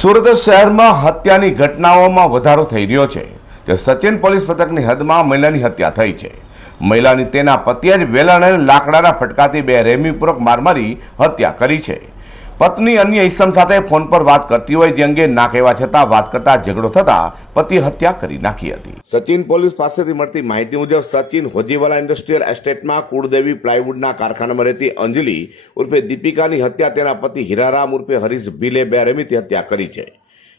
સુરત શહેરમાં હત્યાની ઘટનાઓમાં વધારો થઈ રહ્યો છે તે સચિન પોલીસ પથકની હદમાં મહિલાની હત્યા થઈ છે. મહિલાની તેના પતિએ જ વેલણ લાકડાના ફટકાથી બે રેમીપૂર્વક માર મારી હત્યા કરી છે. પત્ની અન્ય ઈસમ સાથે ફોન પર વાત કરતી હોય, જે અંગે ના કહેવા છતાં વાત કરતા ઝઘડો થતા પતિ હત્યા કરી નાખી હતી. સચિન પોલીસ પાસેથી મળતી માહિતી મુજબ, સચિન હોજીવાલા ઇન્ડસ્ટ્રીયલ એસ્ટેટમાં કુળદેવી પ્લાયવુડના કારખાનામાં રહેતી અંજલિ ઉર્ફે દીપિકાની હત્યા તેના પતિ હીરારામ ઉર્ફે હરીશ ભીલે બે રેમીથી હત્યા કરી છે.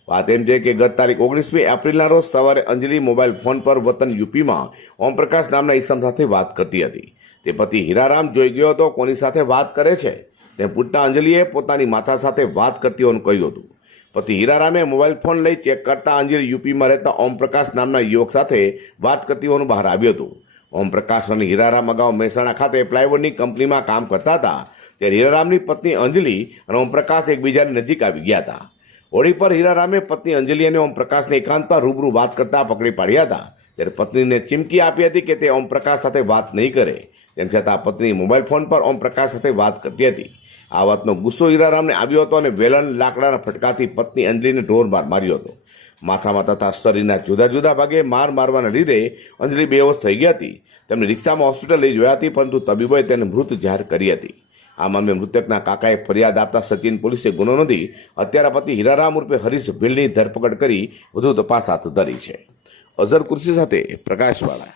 વાત એમ છે કે ગત તારીખ ઓગણીસમી એપ્રિલના રોજ સવારે અંજલિ મોબાઈલ ફોન પર વતન યુપીમાં ઓમપ્રકાશ નામના ઈસમ સાથે વાત કરતી હતી. તે પતિ હીરારામ જોઈ ગયો હતો, કોની સાથે વાત કરે છે? તે પૂછતા અંજલિએ પોતાની માતા સાથે વાત કરતી હોવાનું કહ્યું હતું. પતિ હીરારામે મોબાઈલ ફોન લઈ ચેક કરતા અંજલિ યુપીમાં રહેતા ઓમપ્રકાશ નામના યુવક સાથે વાત કરતી હોવાનું બહાર આવ્યું હતું. ઓમપ્રકાશ અને હીરારામ અગાઉ મહેસાણા ખાતે પ્લાયવુડની કંપનીમાં કામ કરતા હતા. ત્યારે હીરારામની પત્ની અંજલિ અને ઓમપ્રકાશ એકબીજાની નજીક આવી ગયા હતા. હોળી પર હીરારામે પત્ની અંજલિ અને ઓમપ્રકાશને એકાંતમાં રૂબરૂ વાત કરતા પકડી પાડ્યા હતા. ત્યારે પત્નીને ચીમકી આપી હતી કે તે ઓમપ્રકાશ સાથે વાત નહીં કરે. તેમ છતાં પત્ની મોબાઈલ ફોન પર ઓમપ્રકાશ સાથે વાત કરતી હતી. આ વાતનો ગુસ્સો હીરારામને આવ્યો હતો અને વેલણ લાકડાના ફટકાથી પત્ની અંજલિને ઢોર માર માર્યો હતો. માથામાં તથા શરીરના જુદા જુદા ભાગે માર મારવાના લીધે અંજલિ બેહોશ થઈ ગઈ હતી. તેમને રિક્ષામાં હોસ્પિટલ લઈ જોયા હતી, પરંતુ તબીબોએ તેને મૃત જાહેર કરી હતી. આ મામલે મૃતકના કાકાએ ફરિયાદ આપતા સચિન પોલીસે ગુનો નોંધી અત્યારે પતિ હીરારામ ઉર્ફે હરીશ ભીલની ધરપકડ કરી વધુ તપાસ હાથ ધરી છે. અઝર કુર્સી સાથે પ્રકાશવાળા.